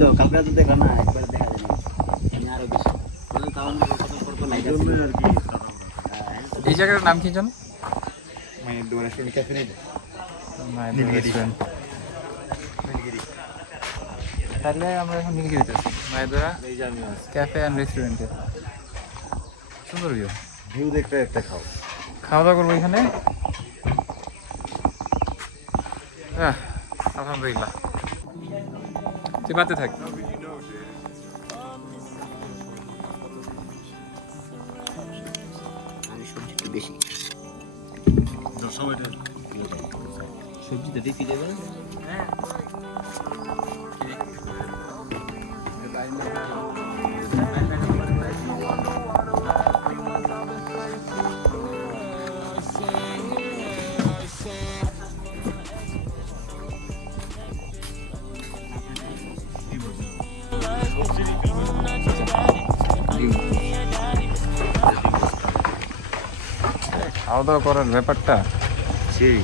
তো কালকে তো দেখা না একবার দেখা যায় না আমি আরো বেশি বলেন তাও আমরা কত করব লাইট আছে আর কি এই জায়গাটার নাম কি জানো? মানে রেস্টুরেন্ট ক্যাফে নেই রেস্টুরেন্ট। তাহলে আমরা এখন নীলগিরিতে আছি, মায়েদরা এই যে আমি আছি ক্যাফে অ্যান্ড রেস্টুরেন্টে। সুন্দর ভিউ। ভিউ দেখতে একটা খাও খাওয়া দাওয়া করবো এখানে। আলহামদুলিল্লাহ, তুই বাড়তে থাক। আমি সবজি একটু বেশি সবজিটা দেখি দেবে খাওয়া দাওয়া করার ব্যাপারটা সেই